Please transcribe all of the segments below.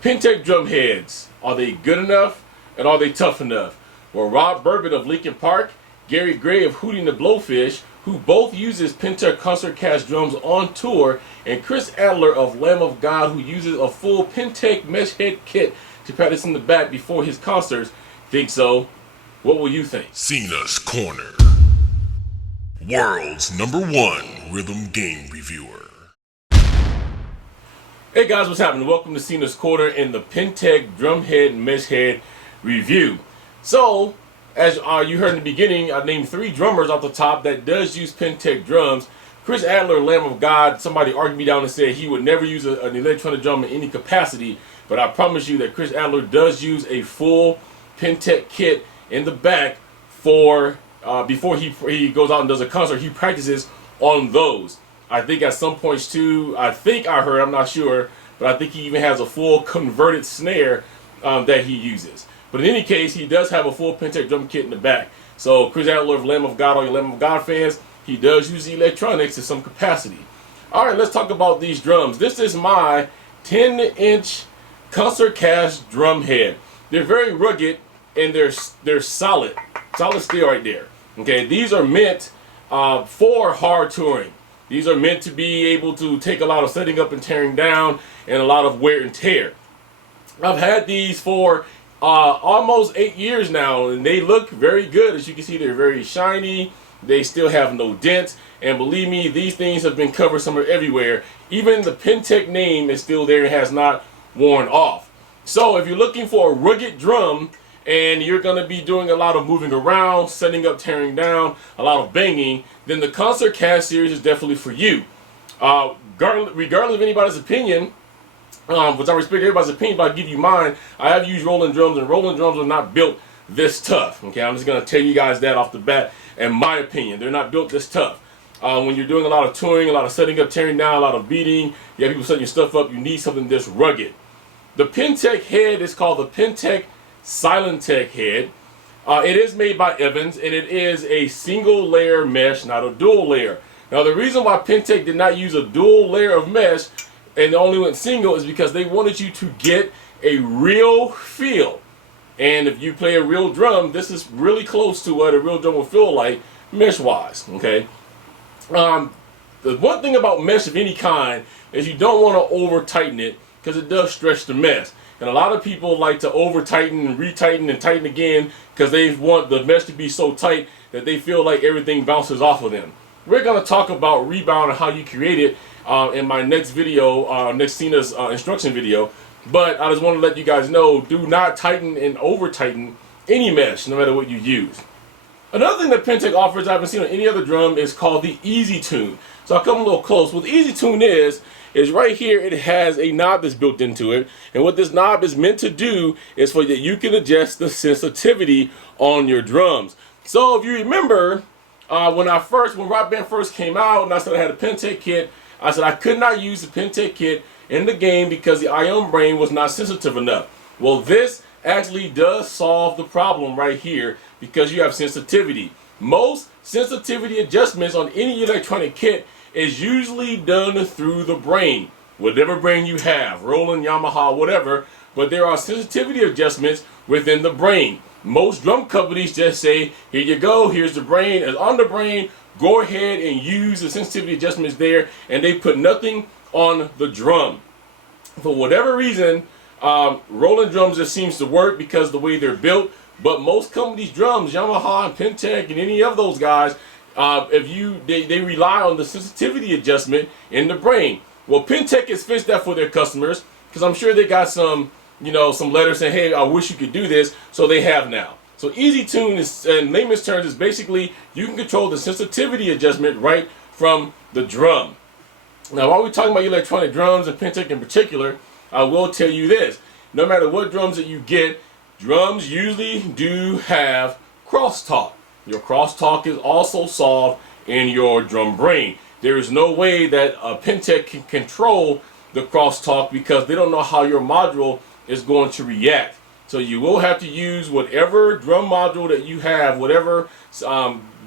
Pintech Drum Heads, are they good enough and are they tough enough? Well, Rob Bourbon of Lincoln Park, Gary Gray of Hootie and the Blowfish, who both uses Pintech ConcerCast drums on tour, and Chris Adler of Lamb of God, who uses a full Pintech mesh head kit to practice in the back before his concerts, think so. What will you think? Cena's Corner, world's #1 rhythm game reviewer. Hey guys, what's happening? Welcome to Cena's Corner in the Pintech Drum Head Mesh Head review. So, as you heard in the beginning, I named 3 drummers off the top that does use Pintech drums. Chris Adler, Lamb of God, somebody argued me down and said he would never use an electronic drum in any capacity, but I promise you that Chris Adler does use a full Pintech kit in the back for before he goes out and does a concert. He practices on those. I think at some points too, I heard, I'm not sure, but I think he even has a full converted snare that he uses. But in any case, he does have a full Pintech drum kit in the back. So Chris Adler of Lamb of God, all you Lamb of God fans, he does use electronics to some capacity. All right, let's talk about these drums. This is my 10-inch ConcerCast drum head. They're very rugged and they're solid steel right there. Okay, these are meant for hard touring. These are meant to be able to take a lot of setting up and tearing down and a lot of wear and tear. I've had these for almost 8 years now, and they look very good. As you can see, they're very shiny. They still have no dents, and believe me, these things have been covered somewhere everywhere. Even the Pintech name is still there and has not worn off. So if you're looking for a rugged drum and you're going to be doing a lot of moving around, setting up, tearing down, a lot of banging, then the ConcerCast series is definitely for you. Regardless of anybody's opinion, which I respect everybody's opinion, but I'll give you mine. I have used rolling drums, and rolling drums are not built this tough. Okay, I'm just going to tell you guys that off the bat. In my opinion, they're not built this tough. When you're doing a lot of touring, a lot of setting up, tearing down, a lot of beating, you have people setting your stuff up, you need something this rugged. The Pintech head is called the Pintech Silentech head. It is made by Evans, and it is a single layer mesh, not a dual layer. Now the reason why Pintech did not use a dual layer of mesh and only went single is because they wanted you to get a real feel. And if you play a real drum, this is really close to what a real drum will feel like mesh wise. Okay. The one thing about mesh of any kind is you don't want to over tighten it because it does stretch the mesh. And a lot of people like to over tighten and retighten and tighten again because they want the mesh to be so tight that they feel like everything bounces off of them. We're going to talk about rebound and how you create it in my next video, next Cena's instruction video. But I just want to let you guys know, do not tighten and over tighten any mesh, no matter what you use. Another thing that Pintech offers I haven't seen on any other drum is called the Easy Tune. So I'll come a little close. What the Easy Tune is right here, it has a knob that's built into it. And what this knob is meant to do is for that you can adjust the sensitivity on your drums. So if you remember, when Rock Band first came out and I said I had a Pintech kit, I said I could not use the Pintech kit in the game because the ion brain was not sensitive enough. Well, this actually does solve the problem right here because you have sensitivity. Most sensitivity adjustments on any electronic kit is usually done through the brain, whatever brain you have, Roland, Yamaha, whatever, but there are sensitivity adjustments within the brain. Most drum companies just say, here you go, here's the brain, it's on the brain, go ahead and use the sensitivity adjustments there, and they put nothing on the drum. For whatever reason, Roland drums just seems to work because the way they're built, but most companies' drums, Yamaha and Pintech and any of those guys, they rely on the sensitivity adjustment in the brain. Well, Pintech has fixed that for their customers because I'm sure they got some letters saying, hey, I wish you could do this, so they have now. So Easy Tune is, in layman's terms, is basically you can control the sensitivity adjustment right from the drum. Now, while we're talking about electronic drums and Pintech in particular, I will tell you this: no matter what drums that you get, drums usually do have crosstalk. Your crosstalk is also solved in your drum brain. There is no way that a Pintech can control the crosstalk because they don't know how your module is going to react. So you will have to use whatever drum module that you have, whatever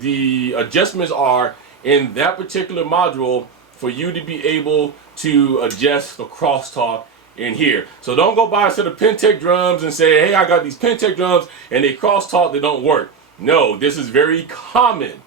the adjustments are in that particular module for you to be able to adjust the crosstalk in here. So don't go buy a set of Pintech drums and say, hey, I got these Pintech drums and they crosstalk, they don't work. No, this is very common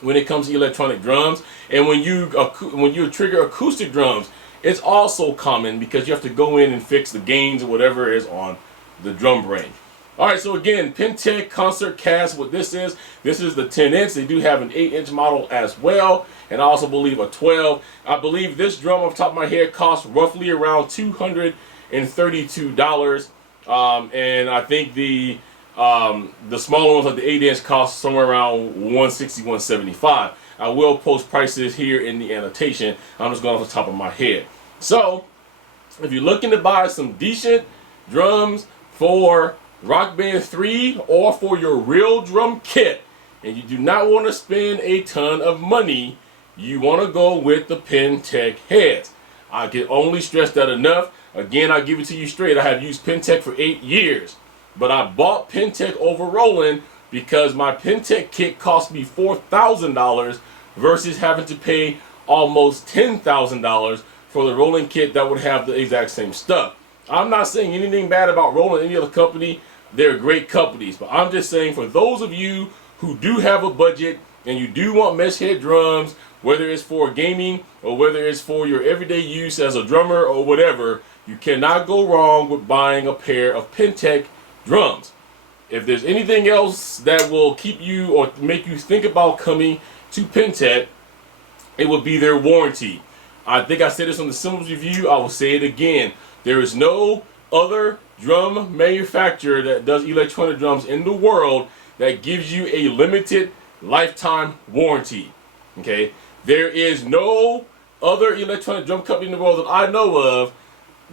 when it comes to electronic drums. And when you trigger acoustic drums, it's also common because you have to go in and fix the gains or whatever is on the drum brain. All right, so again, Pintech ConcerCast, what this is the 10-inch. They do have an 8-inch model as well, and I also believe a 12. I believe this drum off the top of my head costs roughly around $232. And I think the smaller ones, like the 8-inch, cost somewhere around $160, $175. I will post prices here in the annotation. I'm just going off the top of my head. So, if you're looking to buy some decent drums for Rock Band 3 or for your real drum kit, and you do not want to spend a ton of money, you want to go with the Pintech heads. I can only stress that enough. Again, I'll give it to you straight. I have used Pintech for 8 years, but I bought Pintech over Roland because my Pintech kit cost me $4,000 versus having to pay almost $10,000 for the Roland kit that would have the exact same stuff. I'm not saying anything bad about Roland, any other company. They're great companies, but I'm just saying for those of you who do have a budget and you do want mesh head drums, whether it's for gaming or whether it's for your everyday use as a drummer or whatever, you cannot go wrong with buying a pair of Pintech drums. If there's anything else that will keep you or make you think about coming to Pintech, it would be their warranty. I think I said this on the Cymbals review. I will say it again. There is no other drum manufacturer that does electronic drums in the world that gives you a limited lifetime warranty. Okay? There is no other electronic drum company in the world that I know of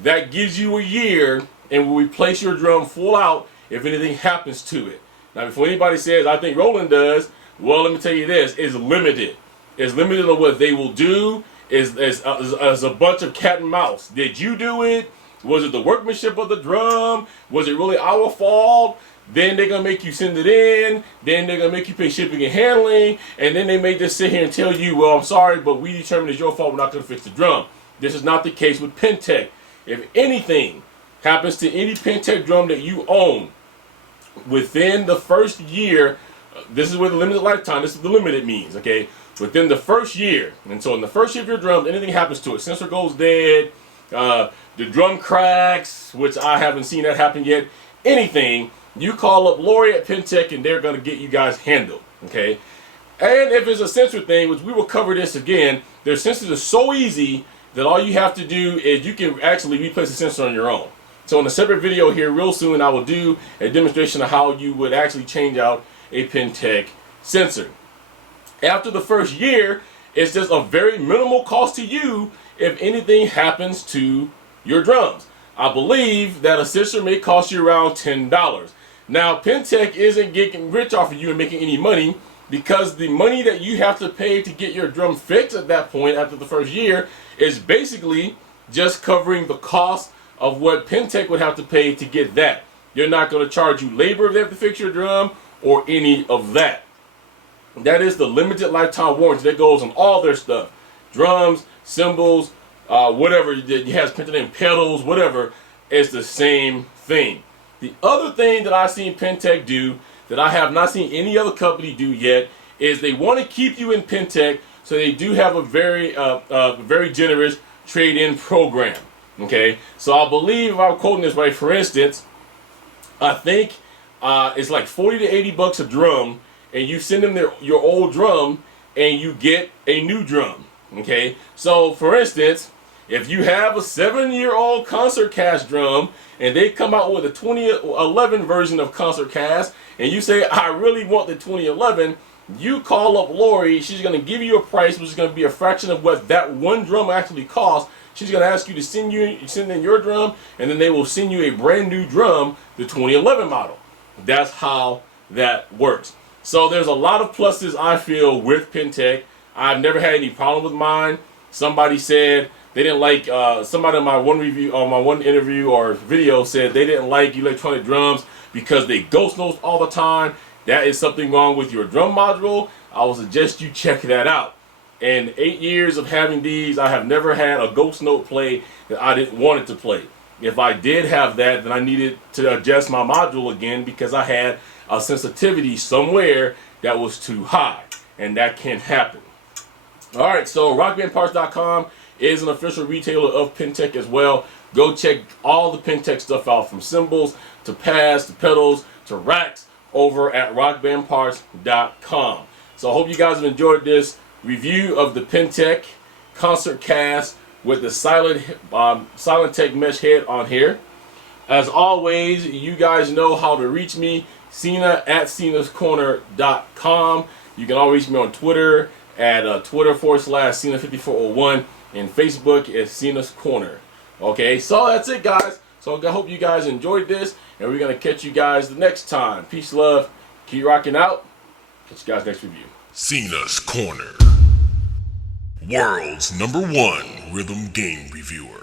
that gives you a year and will replace your drum full out if anything happens to it. Now, before anybody says, I think Roland does, well, let me tell you this, it's limited. It's limited on what they will do. Is a bunch of cat and mouse. Did you do it? Was it the workmanship of the drum? Was it really our fault? Then they're going to make you send it in. Then they're going to make you pay shipping and handling. And then they may just sit here and tell you, well, I'm sorry, but we determined it's your fault. We're not going to fix the drum. This is not the case with Pintech. If anything happens to any Pintech drum that you own, within the first year, this is where the limited lifetime, this is the limited means, okay? Within the first year, and so in the first year of your drums, anything happens to it, sensor goes dead, the drum cracks, which I haven't seen that happen yet, anything, you call up Lori at Pintech and they're going to get you guys handled, okay? And if it's a sensor thing, which we will cover this again, their sensors are so easy that all you have to do is you can actually replace the sensor on your own. So in a separate video here real soon, I will do a demonstration of how you would actually change out a Pintech sensor. After the first year, it's just a very minimal cost to you if anything happens to your drums. I believe that a sensor may cost you around $10. Now, Pintech isn't getting rich off of you and making any money because the money that you have to pay to get your drum fixed at that point after the first year is basically just covering the cost of what Pintech would have to pay to get that. They're not going to charge you labor if they have to fix your drum or any of that. That is the limited lifetime warranty that goes on all their stuff. Drums, cymbals, whatever, you have printed in pedals, whatever, it's the same thing. The other thing that I've seen Pintech do that I have not seen any other company do yet is they want to keep you in Pintech, so they do have a very generous trade-in program. Okay, so I believe, if I'm quoting this right, for instance, I think it's like 40 to 80 bucks a drum, and you send them your old drum, and you get a new drum. Okay, so for instance, if you have a 7-year-old ConcerCast drum, and they come out with a 2011 version of ConcerCast, and you say, I really want the 2011, you call up Lori, she's going to give you a price, which is going to be a fraction of what that one drum actually costs. She's going to ask you to send in your drum, and then they will send you a brand new drum, the 2011 model. That's how that works. So there's a lot of pluses, I feel, with Pintech. I've never had any problem with mine. Somebody said they didn't like, somebody on my one review, or my one interview or video said they didn't like electronic drums because they ghost notes all the time. That is something wrong with your drum module. I would suggest you check that out. In 8 years of having these, I have never had a ghost note play that I didn't want it to play. If I did have that, then I needed to adjust my module again because I had a sensitivity somewhere that was too high, and that can happen. Alright, so rockbandparts.com is an official retailer of Pintech as well. Go check all the Pintech stuff out, from cymbals to pads to pedals to racks, over at rockbandparts.com. So I hope you guys have enjoyed this review of the Pintech ConcerCast with the Silent Tech mesh head on here. As always, you guys know how to reach me. Cena at cenascorner.com. You can always reach me on Twitter at Twitter/Cena5401, and Facebook is Cena's Corner. Okay, so that's it, guys. So I hope you guys enjoyed this, and we're going to catch you guys the next time. Peace, love. Keep rocking out. Catch you guys next review. Cena's Corner. World's #1 rhythm game reviewer.